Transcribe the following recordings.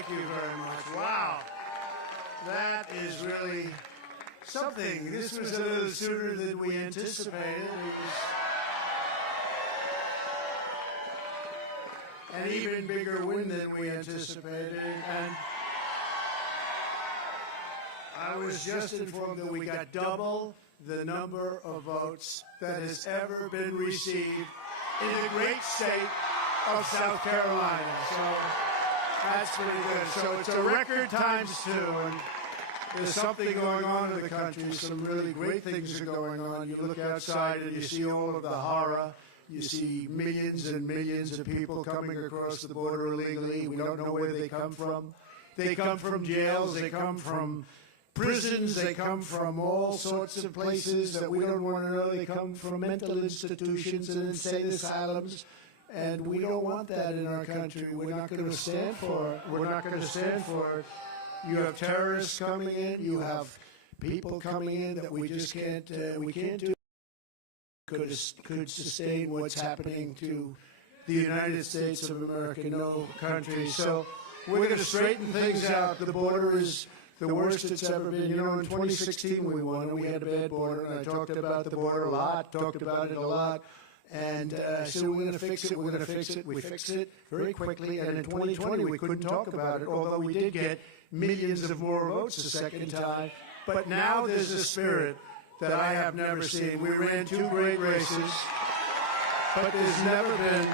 Thank you very much. Wow. That is really something. This was a little sooner than we anticipated. It was an even bigger win than we anticipated. And I was just informed that we got double the number of votes that has ever been received in the great state of South Carolina. So that's pretty good. So it's a record times two, and there's something going on in the country. Some really great things are going on. You look outside and you see all of the horror. You see millions and millions of people coming across the border illegally. We don't know where they come from. They come from jails. They come from prisons. They come from all sorts of places that we don't want to know. They come from mental institutions and insane asylums. And we don't want that in our country. We're not going to stand for it. We're not going to stand for it. You have terrorists coming in. You have people coming in that we just can't. We can't do. Could sustain what's happening to the United States of America. No country. So we're going to straighten things out. The border is the worst it's ever been. You know, in 2016 we won, and we had a bad border. And I talked about the border a lot. Talked about it a lot. And so we're going to fix it, we're going to fix it. We fixed it very quickly, and in 2020 we couldn't talk about it, although we did get millions of more votes the second time. But now there's a spirit that I have never seen. We ran two great races, but there's never been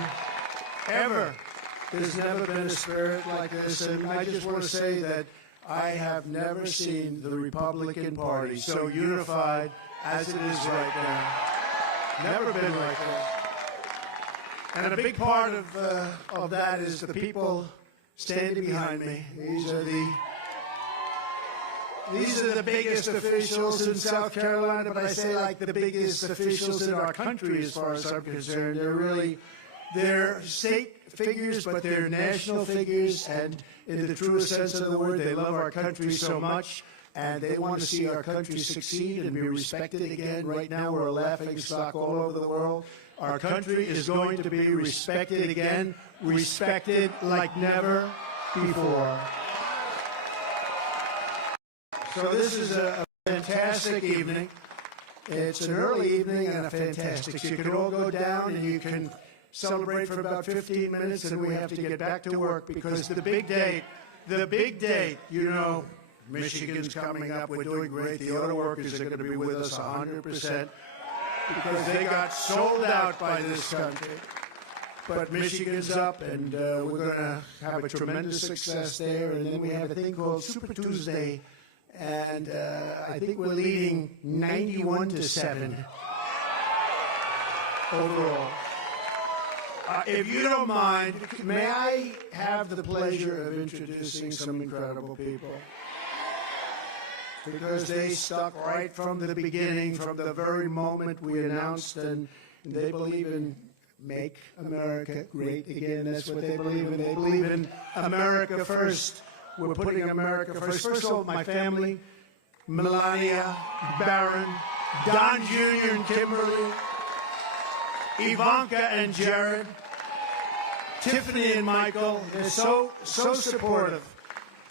a spirit like this. And I just want to say that I have never seen the Republican Party so unified as it is right now. Never been like that. And a big part of that is the people standing behind me. These are the biggest officials in South Carolina, but I say like the biggest officials in our country as far as I'm concerned. They're state figures, but they're national figures, and in the truest sense of the word, they love our country so much. And they want to see our country succeed and be respected again. Right now, we're a laughingstock all over the world. Our country is going to be respected again, respected like never before. So this is a fantastic evening. It's an early evening and a fantastic. So you can all go down and you can celebrate for about 15 minutes, and we have to get back to work because the big date, you know, Michigan's coming up. We're doing great. The auto workers are going to be with us 100% because they got sold out by this country. But Michigan's up, and we're going to have a tremendous success there. And then we have a thing called Super Tuesday, and I think we're leading 91-7 overall. If you don't mind, may I have the pleasure of introducing some incredible people? Because they stuck right from the beginning, from the very moment we announced, and they believe in make America great again. That's what they believe in. They believe in America first. We're putting America first. First of all, my family, Melania, Barron, Don Jr. and Kimberly, Ivanka and Jared, Tiffany and Michael. They're so supportive.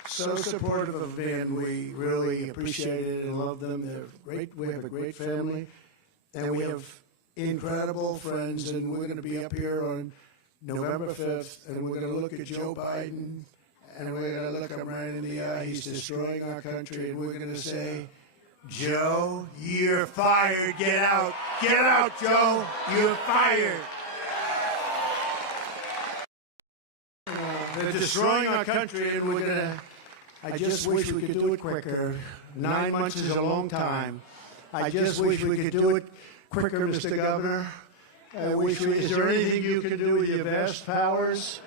So supportive of me, and we really appreciate it and love them. They're great. We have a great family, and we have incredible friends, and we're going to be up here on November 5th, and we're going to look at Joe Biden, and we're going to look him right in the eye. He's destroying our country, and we're going to say, Joe, you're fired. Get out. Get out, Joe. You're fired. They're destroying our country, and we're going to... I just wish we could do it quicker. 9 months is a long time. I just wish we could do it quicker, Mr. Governor. Is there anything you can do with your vast powers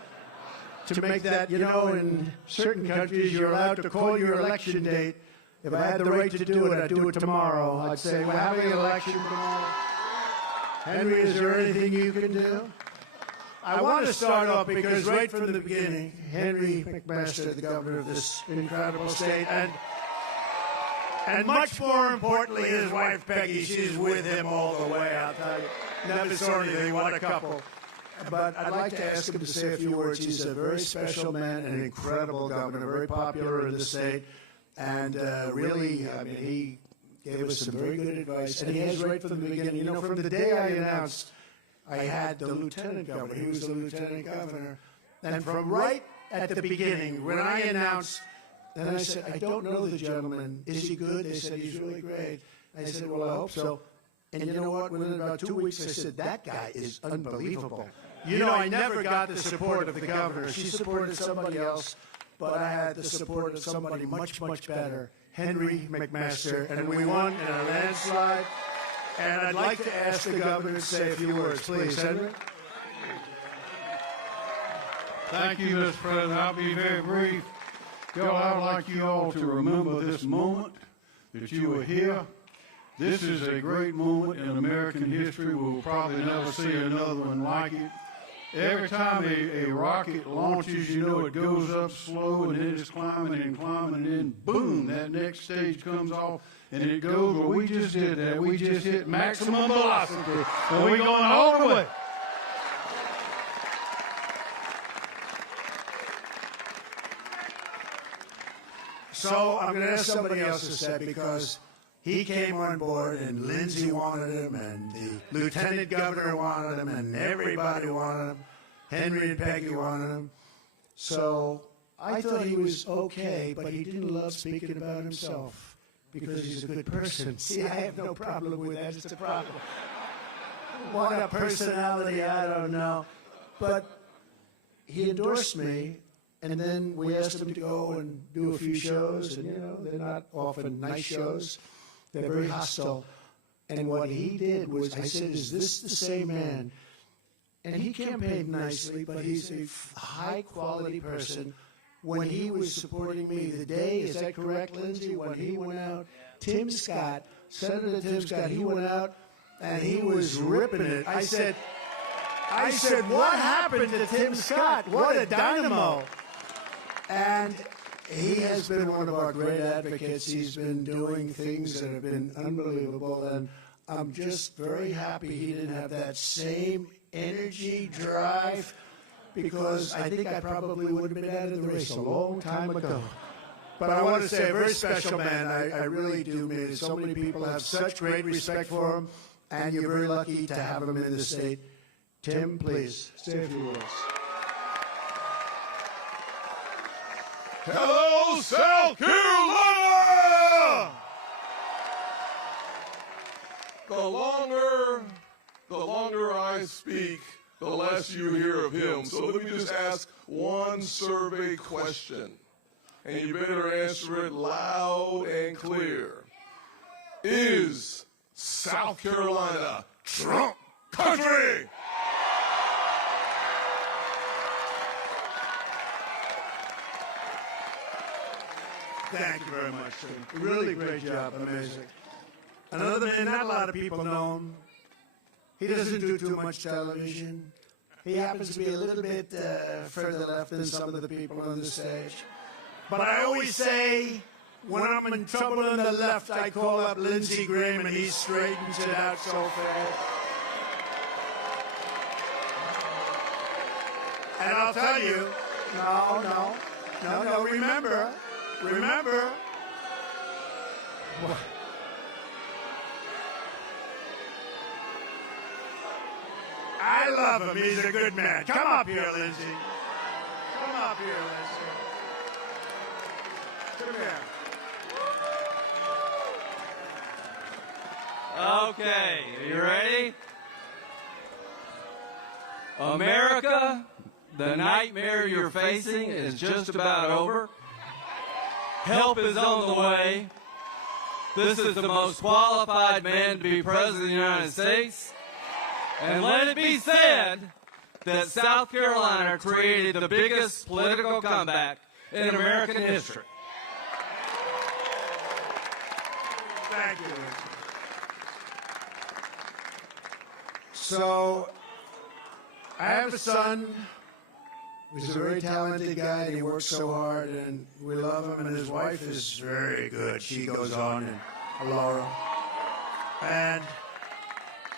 to make that, you know, in certain countries you're allowed to call your election date. If I had the right to do it, I'd do it tomorrow. I'd say, we're having an election tomorrow. Henry, is there anything you can do? I want to start off because right from the beginning, Henry McMaster, the governor of this incredible state, and much more importantly, his wife Peggy, she's with him all the way, I'll tell you. Never saw anything, what a couple. but I'd like to ask him to say a few words. He's a very special man, an incredible governor, very popular in the state, and really, I mean, he gave us some very good advice, and he has right from the beginning. You know, from the day I announced I had the lieutenant governor, he was the lieutenant governor, and from right at the beginning, when I announced, then I said, I don't know the gentleman. Is he good? They said, he's really great. I said, well, I hope so. And you know what? Within about 2 weeks, I said, that guy is unbelievable. You know, I never got the support of the governor. She supported somebody else, but I had the support of somebody much, much better, Henry McMaster, and we won in a landslide. And I'd like to ask the governor to say a few words. Please, Henry. Thank you, Mr. President. I'll be very brief. Y'all, I'd like you all to remember this moment that you were here. This is a great moment in American history. We'll probably never see another one like it. Every time a rocket launches, you know, it goes up slow and then it's climbing and climbing, and then boom, that next stage comes off and it goes. Well, we just did that. We just hit maximum velocity and we're going all the way. So I'm going to ask somebody else to say, because he came on board and Lindsey wanted him and the lieutenant governor wanted him and everybody wanted him. Henry and Peggy wanted him. So I thought he was okay, but he didn't love speaking about himself because he's a good person. See, I have no problem with that. It's a problem. What a personality, I don't know. But he endorsed me. And then we asked him to go and do a few shows, and, you know, they're not often nice shows. They're very hostile. And what he did was, I said, is this the same man? And he campaigned nicely, but he's a high-quality person. When he was supporting me, the day, is that correct, Lindsey? When he went out, Tim Scott, Senator Tim Scott, he went out, and he was ripping it. I said, what happened to Tim Scott? What a dynamo. And he has been one of our great advocates. He's been doing things that have been unbelievable, and I'm just very happy he didn't have that same energy, drive, because I think I probably would have been out of the race a long time ago. But I want to say, a very special man. I really do mean it. So many people have such great respect for him, and you're very lucky to have him in the state. Tim, please, say a few words. Hello, South Carolina! The longer I speak, the less you hear of him. So let me just ask one survey question, and you better answer it loud and clear. Is South Carolina Trump country? Thank you very much, sir. Really great job. Amazing. Another man not a lot of people know him. He doesn't do too much television. He happens to be a little bit further left than some of the people on the stage. But I always say, when I'm in trouble on the left, I call up Lindsey Graham, and he straightens it out so fast. And I'll tell you, no, remember, I love him. He's a good man. Come up here, Lindsey. Come up here, Lindsey. Come here. Okay, you ready? America, the nightmare you're facing is just about over. Help is on the way. This is the most qualified man to be president of the United States. And let it be said that South Carolina created the biggest political comeback in American history. Thank you, Lindsey. So, I have a son who's a very talented guy, and he works so hard, and we love him, and his wife is very good. She goes on, and Laura. And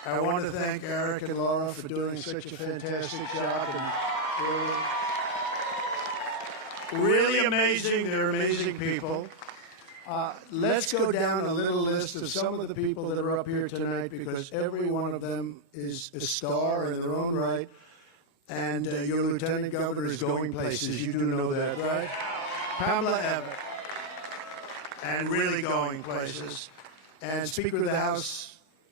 I want to thank Eric and Laura for doing such a fantastic job. And really amazing. They're amazing people. Let's go down a little list of some of the people that are up here tonight, because every one of them is a star in their own right. And your lieutenant governor is going places. You do know that, right? Pamela Abbott. And really going places. And Speaker of the House,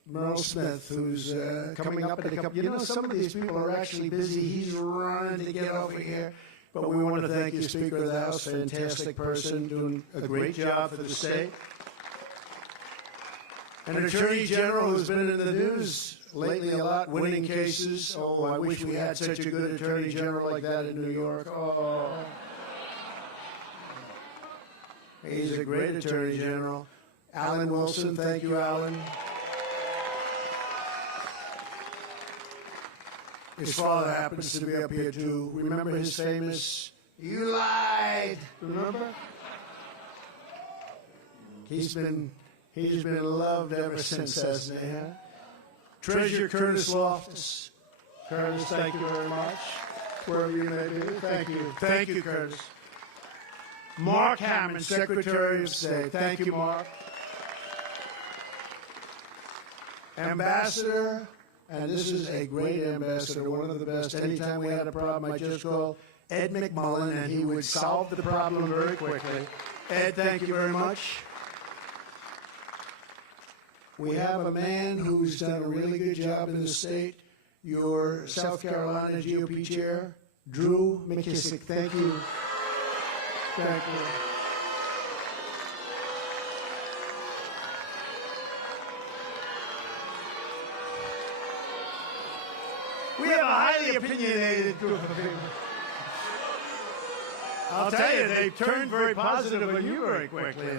Merle Smith, who's coming up in a couple. You know, some of these people are actually busy. He's running to get over here. But we want to thank you, Speaker of the House, fantastic person, doing a great job for the state. An Attorney General who's been in the news lately a lot, winning cases. Oh, I wish we had such a good Attorney General like that in New York. Oh. He's a great Attorney General. Alan Wilson, thank you, Alan. His father happens to be up here, too. Remember his famous, "You lied." Remember? He's been loved ever since, hasn't he? Huh? Treasurer Curtis Loftus. Curtis, thank you very much. Wherever you may be, thank you. Thank you, Curtis. Mark Hammond, Secretary of State. Thank you, Mark. Ambassador, and this is a great ambassador, one of the best. Anytime we had a problem, I just called Ed McMullen, and he would solve the problem very quickly. Ed, thank you very much. We have a man who's done a really good job in the state, your South Carolina GOP chair, Drew McKissick. Thank you. Thank you. We have a highly opinionated group of people. I'll tell you, they turned very positive on you very quickly.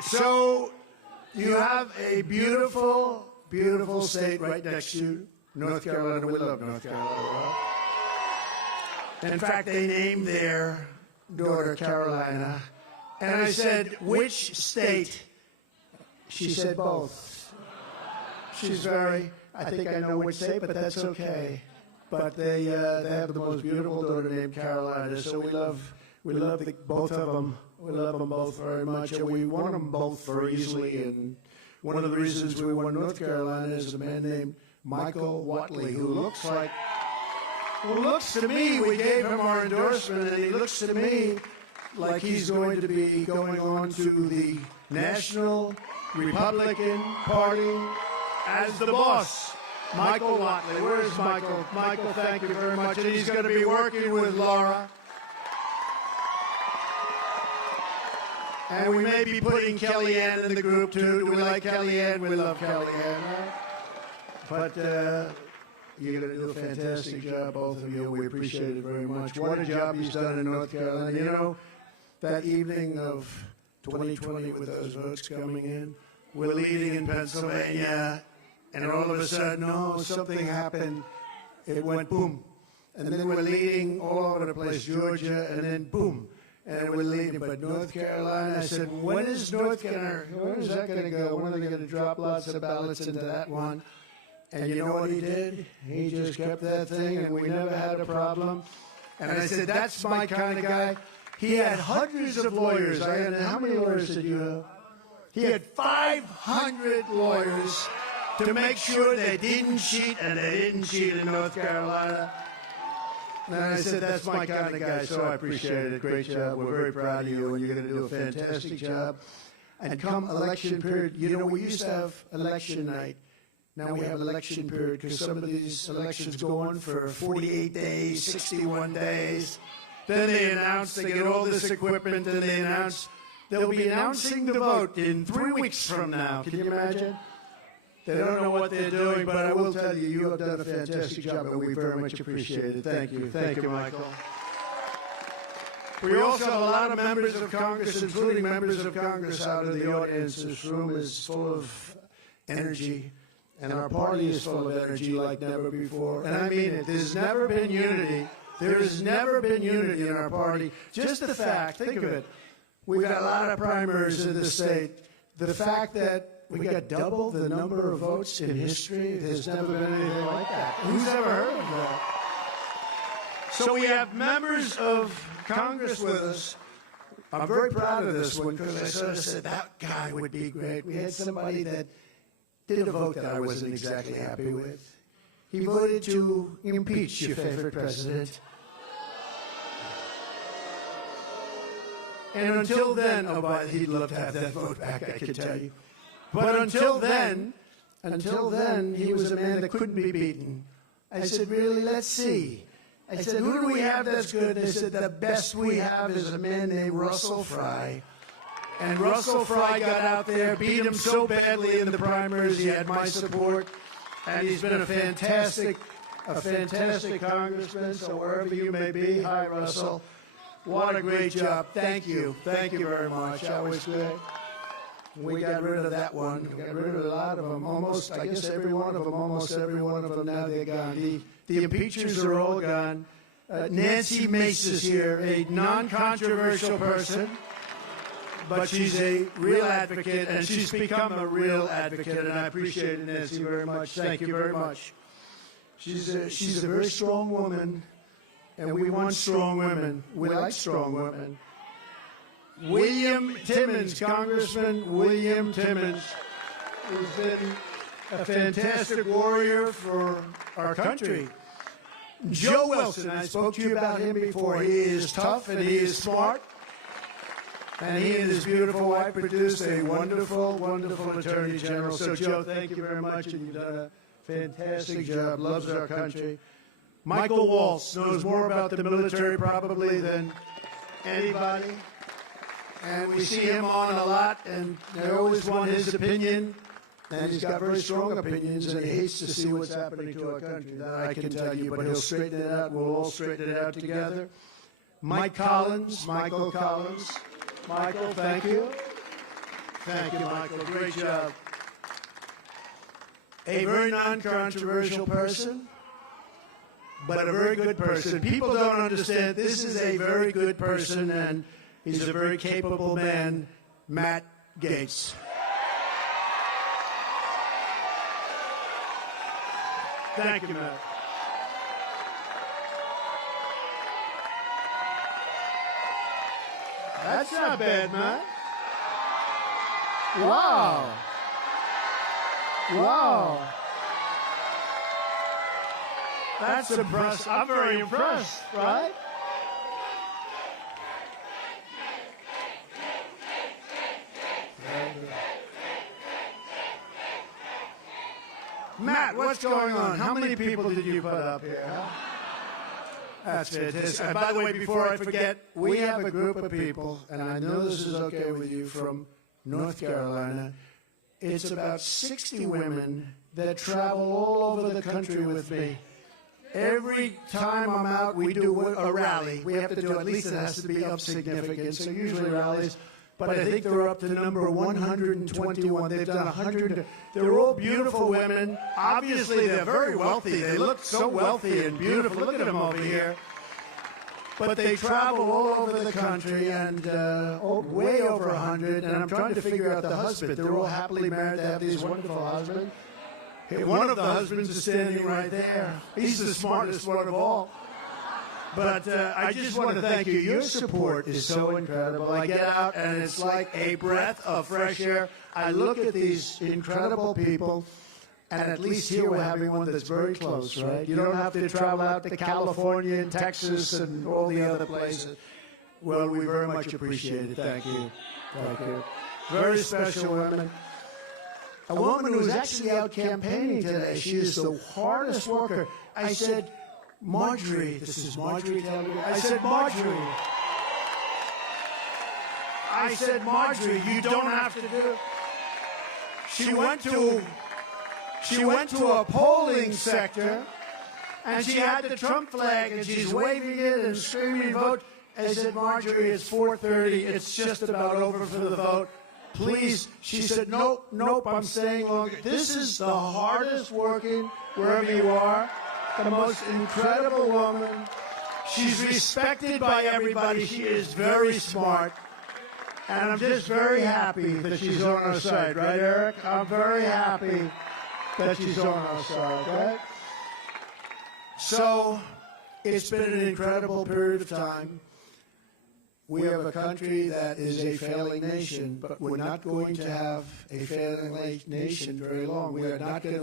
So you have a beautiful, beautiful state right next to you, North Carolina. We love North Carolina. In fact, they named their daughter Carolina. And I said, which state? She said both. She's very, I think I know which state, but that's okay. But they have the most beautiful daughter named Carolina, so we love both of them. We love them both very much, and we won them both very easily. And one of the reasons we won North Carolina is a man named Michael Whatley, who looks to me, we gave him our endorsement, and he looks to me like he's going to be going on to the National Republican Party as the boss. Michael Whatley. Where is Michael? Michael, thank you very much. And he's going to be working with Laura. And we may be putting Kellyanne in the group, too. Do we like Kellyanne? We love Kellyanne. But you're going to do a fantastic job, both of you. We appreciate it very much. What a job he's done in North Carolina. You know, that evening of 2020 with those votes coming in, we're leading in Pennsylvania, and all of a sudden, something happened. It went boom. And then we're leading all over the place, Georgia, and then boom. And we're leading. But North Carolina, I said, when is that going to go? When are they going to drop lots of ballots into that one? And you know what he did? He just kept that thing, and we never had a problem. And I said, that's my kind of guy. He had hundreds of lawyers. How many lawyers did you have? He had 500 lawyers to make sure they didn't cheat, and they didn't cheat in North Carolina. And I said, that's my kind of guy, so I appreciate it. Great job. We're very proud of you, and you're going to do a fantastic job. And come election period, you know, we used to have election night. Now we have election period because some of these elections go on for 48 days, 61 days. Then they announce, they get all this equipment, and they announce they'll be announcing the vote in 3 weeks from now. Can you imagine? They don't know what they're doing, but I will tell you, you have done a fantastic job, and we very much appreciate it. Thank you. Thank you, Michael. We also have a lot of members of Congress, including members of Congress out in the audience. This room is full of energy, and our party is full of energy like never before. And I mean it. There's never been unity. There has never been unity in our party. Just the fact, think of it, we've got a lot of primaries in the state. The fact that we got double the number of votes in history. There's never been anything like that. Who's ever heard of that? So we have members of Congress with us. I'm very proud of this one because I sort of said that guy would be great. We had somebody that did a vote that I wasn't exactly happy with. He voted to impeach your favorite president. And until then, he'd love to have that vote back, I can tell you. But until then, he was a man that couldn't be beaten. I said, really, let's see. I said, who do we have that's good? They said, the best we have is a man named Russell Fry. And Russell Fry got out there, beat him so badly in the primaries, he had my support. And he's been a fantastic congressman, so wherever you may be, hi, Russell. What a great job. Thank you. Thank you very much. That was good. We got rid of that one. We got rid of a lot of them. Almost, I guess every one of them, almost every one of them, now they're gone. The impeachers are all gone. Nancy Mace is here, a non-controversial person, but she's a real advocate, and she's become a real advocate, and I appreciate it, Nancy, very much. Thank you very much. She's a very strong woman, and we want strong women. We like strong women. William Timmons, Congressman William Timmons, who's been a fantastic warrior for our country. Joe Wilson, I spoke to you about him before. He is tough and he is smart. And he and his beautiful wife produced a wonderful, wonderful Attorney General. So, Joe, thank you very much, and you've done a fantastic job, loves our country. Michael Waltz knows more about the military probably than anybody. And we see him on a lot, and they always want his opinion. And he's got very strong opinions, and he hates to see what's happening to our country. That I can tell you, but he'll straighten it out. We'll all straighten it out together. Michael Collins. Michael, thank you. Thank you, Michael. Great job. A very non-controversial person, but a very good person. People don't understand this is a very good person, and he's a very capable man, Matt Gaetz. Thank you, Matt. That's not bad, Matt. Wow. Wow. That's impressive. I'm very impressed, right? Matt, what's going on? How many people did you put up here? That's fantastic. And by the way, before I forget, we have a group of people, and I know this is okay with you, from North Carolina. It's about 60 women that travel all over the country with me. Every time I'm out, we do a rally. We have to do, at least it has to be of significance, so usually rallies. But I think they're up to number 121. They've done 100. They're all beautiful women. Obviously, they're very wealthy. They look so wealthy and beautiful. Look at them over here. But they travel all over the country, and way over 100. And I'm trying to figure out the husband. They're all happily married. They have these wonderful husbands. Hey, one of the husbands is standing right there. He's the smartest one of all. But I just want to thank you. Your support is so incredible. I get out, and it's like a breath of fresh air. I look at these incredible people, and at least here we're having one that's very close, right? You don't have to travel out to California and Texas and all the other places. Well, we very much appreciate it. Thank you. Thank you. Very special woman. A woman who was actually out campaigning today. She is the hardest worker. I said, Marjorie, this is Marjorie. I said, Marjorie. I said, Marjorie, you don't have to do. She went to a polling sector, and she had the Trump flag, and she's waving it and screaming, vote. I said, Marjorie, it's 4:30. It's just about over for the vote. Please. She said, nope, I'm staying longer. This is the hardest working, wherever you are. The most incredible woman. She's respected by everybody. She is very smart. And I'm just very happy that she's on our side, right, Eric? I'm very happy that she's on our side, right? So, it's been an incredible period of time. We have a country that is a failing nation, but we're not going to have a failing nation very long. We are not going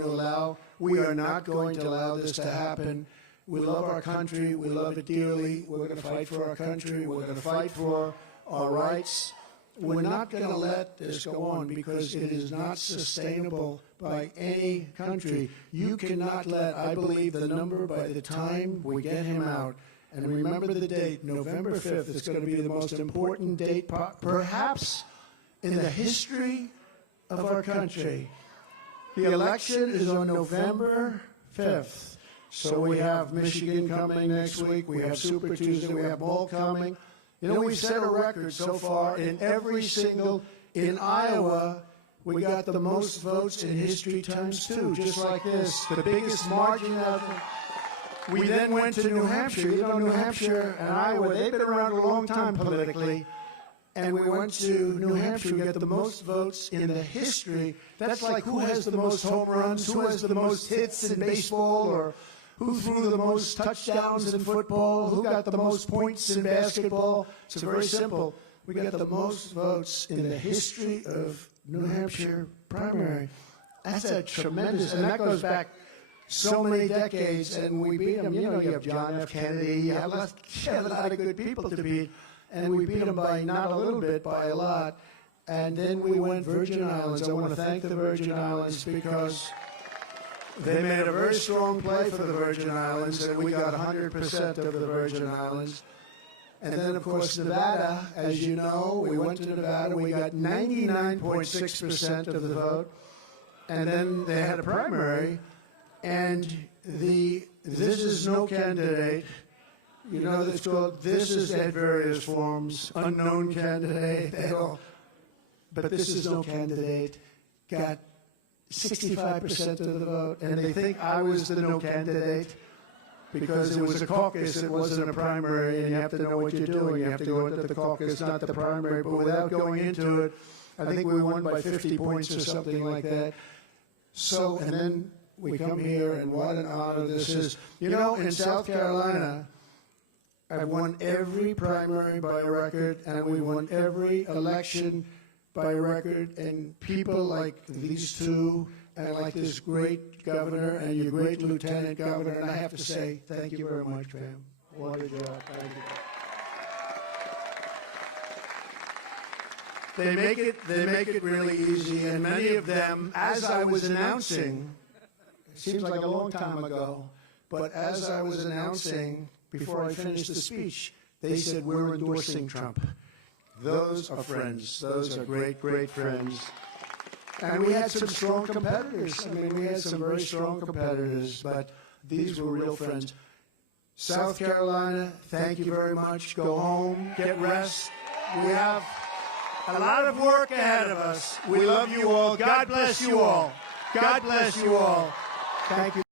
to allow this to happen. We love our country. We love it dearly. We're going to fight for our country. We're going to fight for our rights. We're not going to let this go on because it is not sustainable by any country. You cannot let, I believe, the number by the time we get him out. And remember the date, November 5th. It's going to be the most important date perhaps in the history of our country. The election is on November 5th. So we have Michigan coming next week. We have Super Tuesday. We have Ball coming. You know, we've set a record so far in Iowa, we got the most votes in history times two, just like this. The biggest margin ever. We then went to New Hampshire. You know, New Hampshire and Iowa, they've been around a long time politically. And we went to New Hampshire. We got the most votes in the history. That's like who has the most home runs, who has the most hits in baseball, or who threw the most touchdowns in football, who got the most points in basketball. It's very simple. We got the most votes in the history of New Hampshire primary. That's a tremendous, and that goes back so many decades, and we beat them. You know, you have John F. Kennedy, you have a lot of good people to beat, and we beat them by not a little bit, by a lot. And then we went Virgin Islands. I want to thank the Virgin Islands because they made a very strong play for the Virgin Islands, and we got 100% of the Virgin Islands. And then, of course, Nevada, as you know, we went to Nevada. We got 99.6% of the vote. And then they had a primary, and this is no candidate. You know, it's called, this is at various forms, unknown candidate. But this is no candidate. Got 65% of the vote, and they think I was the no candidate because it was a caucus, it wasn't a primary, and you have to know what you're doing. You have to go into the caucus, not the primary. But without going into it, I think we won by 50 points or something like that. So, and then we come here, and what an honor this is. You know, in South Carolina, I've won every primary by record, and we won every election by record, and people like these two, and like this great governor and your great lieutenant governor, and I have to say, thank you very much, ma'am. What a job. Thank you. They make it really easy, and many of them, as I was announcing, it seems like a long time ago, but as I was announcing, before I finished the speech, they said, we're endorsing Trump. Those are friends. Those are great, great friends. And we had some strong competitors. I mean, we had some very strong competitors, but these were real friends. South Carolina, thank you very much. Go home, get rest. We have a lot of work ahead of us. We love you all. God bless you all. God bless you all. Thank you.